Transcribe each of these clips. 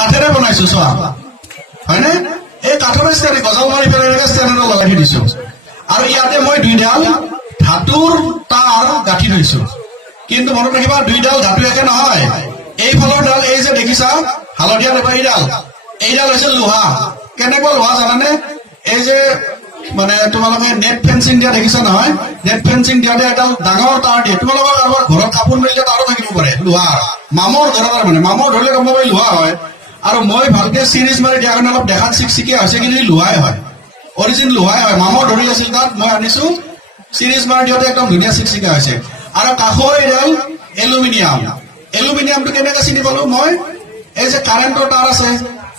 কাঠেৰে বনাইছো চোৱা হয়নে এই কাঠৰে ষ্টেণ্ড গজাল মাৰি পেলাই ষ্টেণ্ড এটা লগাই দিছো আৰু ইয়াতে মই দুইডাল ধাতুৰ তাঁৰ গাঁঠি থৈছো কিন্তু মনত ৰাখিবা দুইডাল ধাতু একে নহয় এইফালৰ ডাল এই যে দেখিছা হালধীয়া টাইপৰ এইডাল হৈছে লোহা কেনেকুৱা লোহা জানানে এই যে মানে তোমালোকে নেট ফেন্সিং দিয়া দেখিছা নহয় নেট ফেন্সিং দিয়াতে এডাল ডাঙৰ তাঁৰ দিয়ে তোমালোকৰ কাৰোবাৰ ঘৰত কাপোৰ মেলিলে তাঁৰো থাকিব পাৰে লোহা মামৰ ঘৰত মানে মামৰ ধৰিলে গম পাবি লোহা হয় আৰু মই ভালকে চিৰিজ মাৰি দিয়া কাৰণে অলপ দেখাত চিকচিকীয়া হৈছে কিন্তু লোহাই হয় অৰিজিন লোহাই হয় মামৰ ধৰি আছিল তাত মই আনিছো চিৰিজ মাৰি দিওঁতে একদম ধুনীয়া চিকচিকীয়া হৈছে আৰু কাষৰ এডাল এলুমিনিয়ামটো কেনেকৈ চিনি পালো মই এই যে কাৰেণ্টৰ তাঁৰ আছে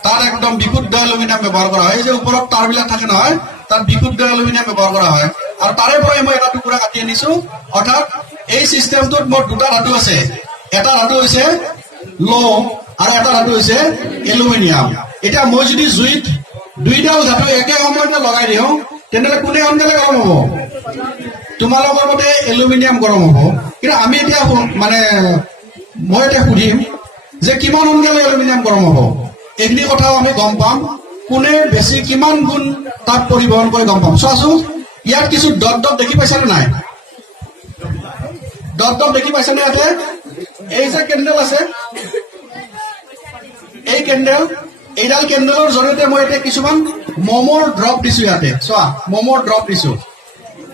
তাত একদম বিশুদ্ধ এলুমিনিয়াম ব্যৱহাৰ কৰা হয় এই যে ওপৰত তাঁৰবিলাক থাকে নহয় তাত বিশুদ্ধ এলুমিনিয়াম ব্যৱহাৰ কৰা হয় আৰু তাৰে পৰাই মই এটা টুকুৰা কাটি আনিছো অৰ্থাৎ এই চিষ্টেমটোত মোৰ দুটা ধাতু আছে এটা ধাতু হৈছে লো আৰু এটা ধাতু হৈছে এলুমিনিয়াম এতিয়া মই যদি জুইত দুইডাল ধাতু একে সময়তে লগাই দিওঁ তেনেহ'লে কোনে সোনকালে গৰম হ'ব তোমালোকৰ মতে এলুমিনিয়াম গৰম হ'ব কিন্তু আমি এতিয়া মানে মই এতিয়া সুধিম যে কিমান সোনকালে এলুমিনিয়াম গৰম হ'ব এইখিনি কথাও আমি গম পাম কোনে বেছি কিমান গুণ তাপ পৰিবহন কৰি গম পাম চোৱাচোন ইয়াত কিছু ডট দেখি পাইছানে নাই ডট দেখি পাইছানে ইয়াতে এই যে কেণ্ডেল আছে এই কেণ্ডেল এইডাল কেণ্ডেলৰ জৰিয়তে মই এতিয়া কিছুমান মমৰ ড্ৰপ দিছো ইয়াতে চোৱা মমৰ ড্ৰপ দিছো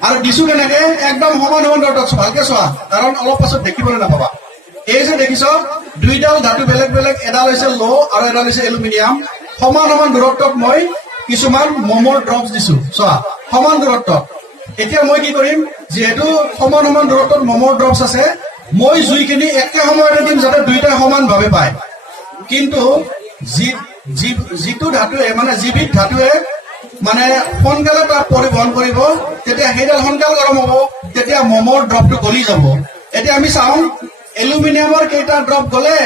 আৰু দিছো কেনেকে একদম সমান ডট ভালকে চোৱা কাৰণ অলপ পাছত দেখিবলৈ নাপাবা এই যে দেখিছ দুইডাল ধাতু বেলেগ বেলেগ এডাল হৈছে লো আৰু এডাল হৈছে এলুমিনিয়াম সমান দূৰত্বত মই কিছুমান মমৰ ড্ৰপছ দিছো চোৱা সমান দূৰত্বত এতিয়া মই কি কৰিম যিহেতু সমান দূৰত্বত মমৰ ড্ৰপছ আছে মই জুইখিনি একে সময়তে দিম যাতে দুইটাই সমানভাৱে পায় কিন্তু যিটো ধাতুৱে মানে যিবিধ ধাতুৱে মানে সোনকালে তাপ পৰিবহন কৰিব তেতিয়া সেইডাল সোনকালে গৰম হ'ব তেতিয়া মমৰ ড্ৰপটো গলি যাব এতিয়া আমি চাওঁ এলুমিনিয়ামৰ কেইটা ড্ৰপ গলে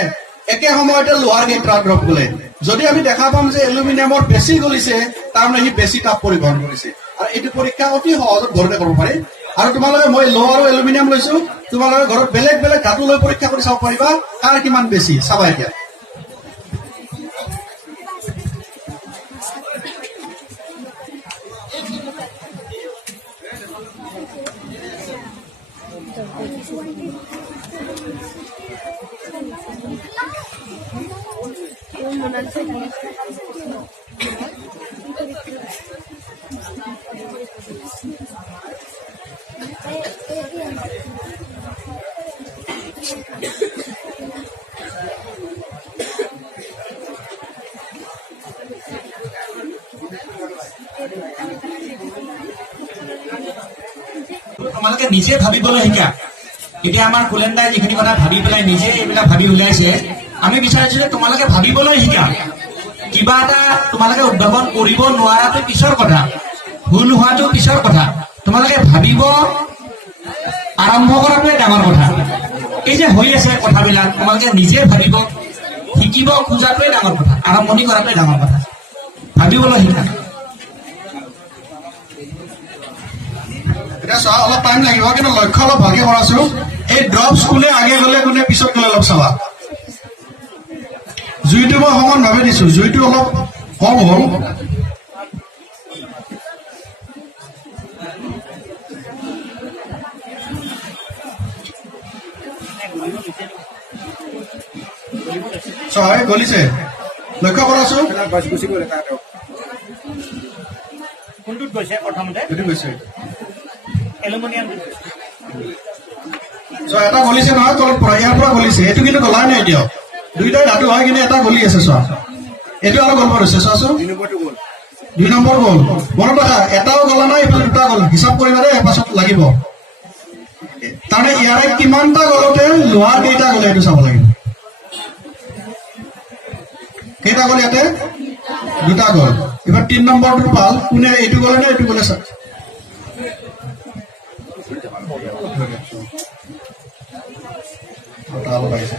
একে সময়তে লোহাৰ কেইটা ড্ৰপ গলে যদি আমি দেখা পাম যে এলুমিনিয়ামৰ বেছি গলিছে তাৰমানে সি বেছি তাপ পৰিবহন কৰিছে আৰু এইটো পৰীক্ষা অতি সহজত ঘৰতে কৰিব পাৰি আৰু তোমালোকে মই লো আৰু এলুমিনিয়াম লৈছো তোমালোকে ঘৰত বেলেগ বেলেগ ধাতু লৈ পৰীক্ষা কৰি চাব পাৰিবা কাৰ কিমান বেছি চাবা এতিয়া তোমালোকে নিজে ভাবিবলৈ শিকা এতিয়া আমাৰ কুলেন্দাই যিখিনি কথা ভাবি পেলাই নিজে এইবিলাক ভাবি উলিয়াইছে আমি বিচাৰিছো যে তোমালোকে ভাবিবলৈ শিকা কিবা এটা তোমালোকে উদ্ভাৱন কৰিব নোৱাৰাটো পিছৰ কথা ভুল হোৱাটো পিছৰ কথা তোমালোকে ভাবিব আৰম্ভ কৰাটোৱে ডাঙৰ কথা এই যে হৈ আছে কথাবিলাক তোমালোকে নিজে ভাবিব শিকিব খোজাটোৱে ডাঙৰ কথা আৰম্ভণি কৰাটোৱে ডাঙৰ কথা ভাবিবলৈ শিকা এতিয়া চোৱা অলপ টাইম লাগিব কিন্তু লক্ষ্য অলপ ভালকে কৰাছো এই ড্ৰপছ কোনে আগে গলে কোনে পিছত গলে অলপ চাবা জুইটো মই সমানভাৱে দিছো জুইটো অলপ কম হ'ল চোৱা গলিছে লক্ষ্য কৰাছো কোনটোত গৈছে প্ৰথমতে এইটো গৈছে এলুমিনিয়াম এটা গলিছে নহয় তলত পৰা ইয়াৰ পৰা গলিছে এইটো কিন্তু গলাই নাই এতিয়াও দুইটাই ধাতু হয় কিন্তু এটা গলি আছে চোৱা এইটো আৰু গল্প হৈছে চোৱাচোন 2 নম্বৰ গল মনত ৰাখা এটাও গলা নাই এইফালে দুটা গল হিচাপ কৰিবা দেই পাছত লাগিব তাৰমানে ইয়াৰে কিমানটা গলতে লোহাৰ কেইটা গলে এইটো চাব লাগিব কেইটা গল ইয়াতে দুটা গল এবাৰ 3 নম্বৰটো পাল কোনে এইটো গলে নে এইটো গলে চাওক Total guys.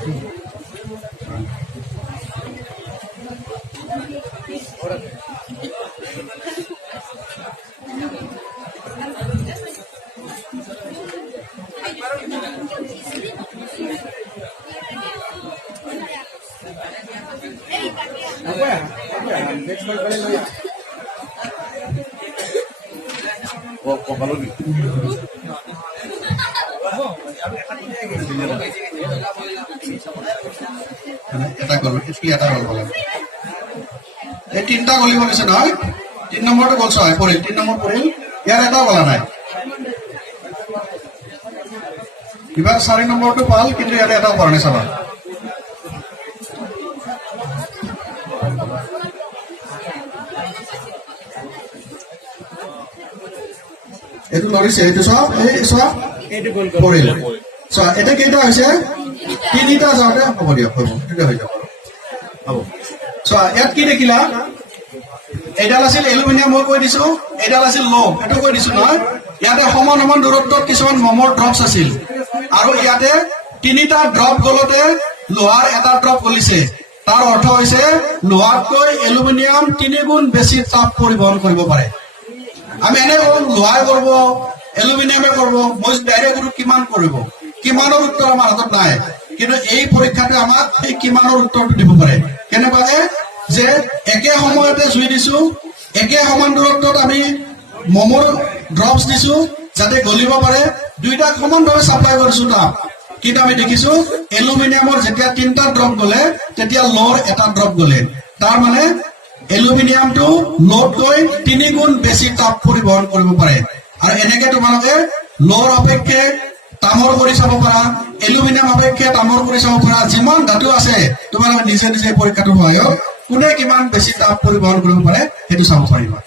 Hey, এটা গ'ল কি এটা গ'ল বোলে এই তিনিটা গলি বনিছে নহয় 3 নম্বৰটো গ'ল ছয় পৰিল 3 নম্বৰ পৰিল ইয়াৰ এটাও গলা নাই কিবা 4 নম্বৰটো পাল কিন্তু ইয়াতে এটাও পৰা নাই চাবা এইটো লৰিছে এইটো চোৱা এই চোৱা এইটো গ'ল পৰিল চোৱা এটা কেইটা হৈছে তিনিটা যাওঁতে হ'ব দিয়ক হ'ব তেতিয়া হৈ যাব হ'ব চোৱা ইয়াত কি দেখিলা এইডাল আছিল এলুমিনিয়াম মই কৈ দিছো এইডাল আছিল ল এইটো কৈ দিছো নহয় ইয়াতে সমান সমান দূৰত্বত কিছুমান মমৰ ড্ৰপছ আছিল আৰু ইয়াতে তিনিটা ড্ৰপ গলতে লোহাৰ এটা ড্ৰপ গলিছে তাৰ অৰ্থ হৈছে লোহাতকৈ এলুমিনিয়াম 3 গুণ বেছি তাপ পৰিবহন কৰিব পাৰে আমি এনে লোহাই কৰিব এলুমিনিয়ামে কৰিব মই ডাইৰেক্ট কৰো কিমান কৰিব কিমানৰ উত্তৰ আমাৰ হাতত নাই কিন্তু এই পৰীক্ষাতে আমাক এই কিমানৰ উত্তৰটো দিব পাৰে কেনেবাকে যে একে সময়তে জুই দিছো একে সমান দূৰত্বত আমি মমৰ ড্ৰপছ দিছো যাতে গলিব পাৰে দুইটা সমানভাৱে সাপ্লাই কৰিছো তাপ কিন্তু আমি দেখিছো এলুমিনিয়ামৰ যেতিয়া 3টা ড্ৰপ গলে তেতিয়া লোৰ এটা ড্ৰপ গলে তাৰ মানে এলুমিনিয়ামটো লোতকৈ 3 গুণ বেছি তাপ পৰিবহন কৰিব পাৰে আৰু এনেকে তোমালোকে লোৰ অপেক্ষে তামৰ কৰি চাব পাৰা এলুমিনিয়াম অপেক্ষে তামৰ কৰি চাব পাৰা যিমান ধাতু আছে তোমালোকে নিজে নিজে পৰীক্ষাটো হয় কোনে কিমান বেছি তাপ পৰিবহন কৰিব পাৰে সেইটো চাব পাৰিবা